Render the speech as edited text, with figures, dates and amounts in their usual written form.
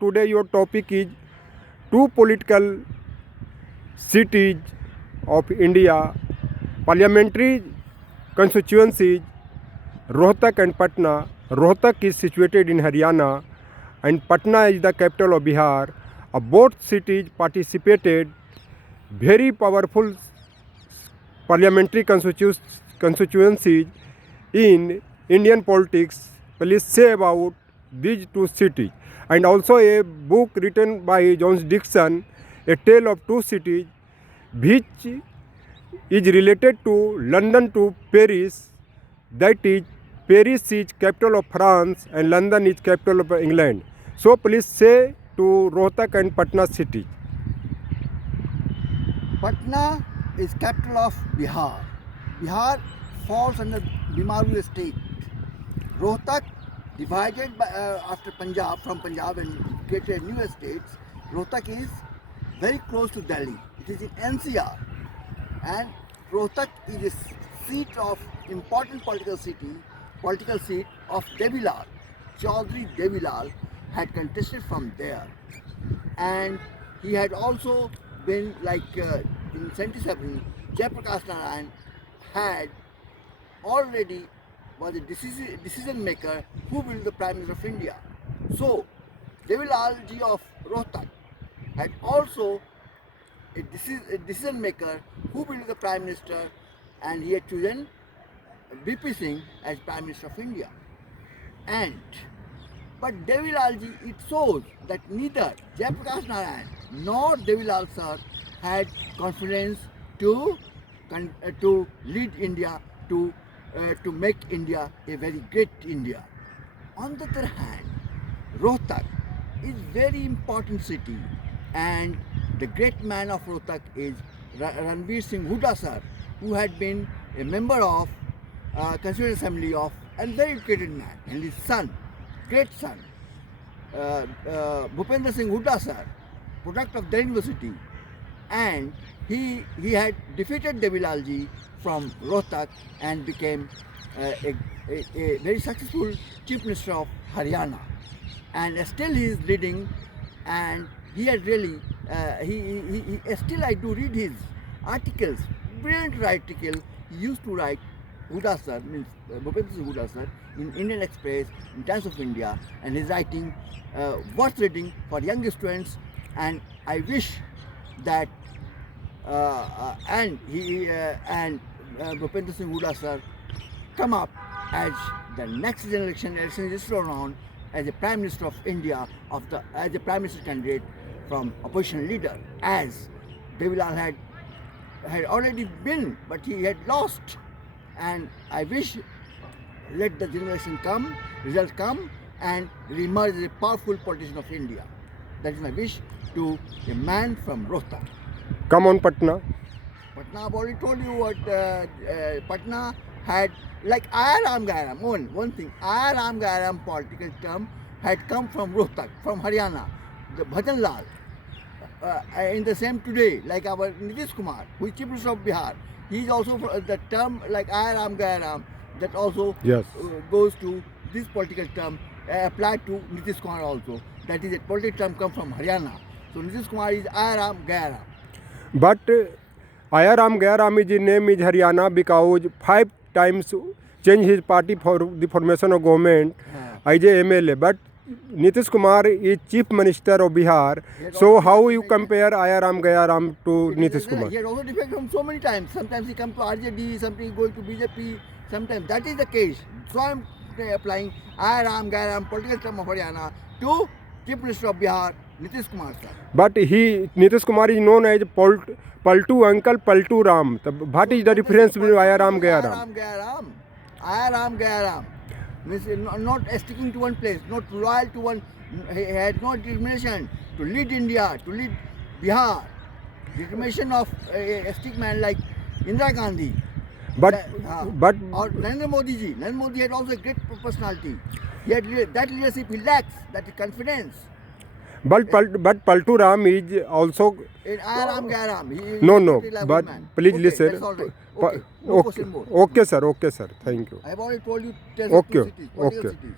Today your topic is two political cities of India, parliamentary constituencies, Rohtak and Patna. Rohtak is situated in Haryana and Patna is the capital of Bihar. Both cities participated very powerful parliamentary constituencies in Indian politics. Please say about these two cities. And also a book written by John Dixon, A Tale of Two Cities, which is related to London to Paris. That is, Paris is capital of France and London is capital of England. So please say to Rohtak and Patna city. Patna is capital of Bihar. Bihar falls under Bimaru state. Rohtak, divided by, after Punjab, from Punjab and created new states. Rohtak is very close to Delhi. It is in NCR. And Rohtak is a seat of important political seat of Devilal. Chaudhry Devilal had contested from there. And he had also been in 77, Jayaprakash Narayan had already was a decision maker who will be the Prime Minister of India. So, Devilal ji of Rohtak had also a decision maker who will be the Prime Minister, and he had chosen VP Singh as Prime Minister of India. But Devilal ji, it shows that neither Jayaprakash Narayan nor Devilal sir had confidence to lead India to make India a very great India. On the other hand, Rohtak is very important city, and the great man of Rohtak is Ranveer Singh Hooda sir, who had been a member of Constituent Assembly of and very educated man, and his son, great son, Bhupendra Singh Hooda sir, product of Delhi University, and he had defeated Devilal ji from Rohtak and became a very successful Chief Minister of Haryana. And still he is leading, and he had really, still I do read his articles, brilliant article he used to write, Hooda sir, means Bhupendra Singh Hooda sir, in Indian Express, in Times of India, and his writing worth reading for young students, and I wish that Bhupendra Singh Hooda sir come up as the next election is around as a Prime Minister of India, as a Prime Minister candidate from opposition leader, as Devilal had already been, but he had lost. And I wish let the generation come, result come, and emerge as a powerful politician of India. That is my wish to a man from Rohtak. Come on, Patna. Patna, I've already told you what Patna had, like Ayaram Gairam, one thing, Ayaram Gairam political term had come from Rohtak, from Haryana, the Bhajan Lal. In the same today, like our Nitish Kumar, who is Chief Minister of Bihar, he is also the term like Ayaram Gairam, that also goes to this political term applied to Nitish Kumar also. That is a political term come from Haryana. So Nitish Kumar is Ayaram Gairam. But Ayaram Gairam is name is Haryana because 5 times changed his party for the formation of government as a MLA. But Nitish Kumar is Chief Minister of Bihar. So how you compare Ayaram Gairam to Nitish Kumar? He had also defected from so many times. Sometimes he comes to RJD, sometimes he goes to BJP. Sometimes that is the case. So I am applying Ayaram Gairam political term of Haryana to Chief Minister of Bihar, Nitish Kumar sir. But Nitish Kumar is known as Paltu Uncle Paltu Ram. What is the difference between Ayaram Gairam? Ayaram Gairam means not sticking to one place, not loyal to one. He had no determination to lead India, to lead Bihar. Determination of a stick man like Indira Gandhi. But or Narendra Modi ji. Narendra Modi had also a great personality. He had that leadership he lacks, that confidence. But Paltu Ram is also in Ayaram Gairam. No. But please listen. That's all right. Okay, no question more. Okay, sir. Thank you. I have already told you. Okay. Cities, cities.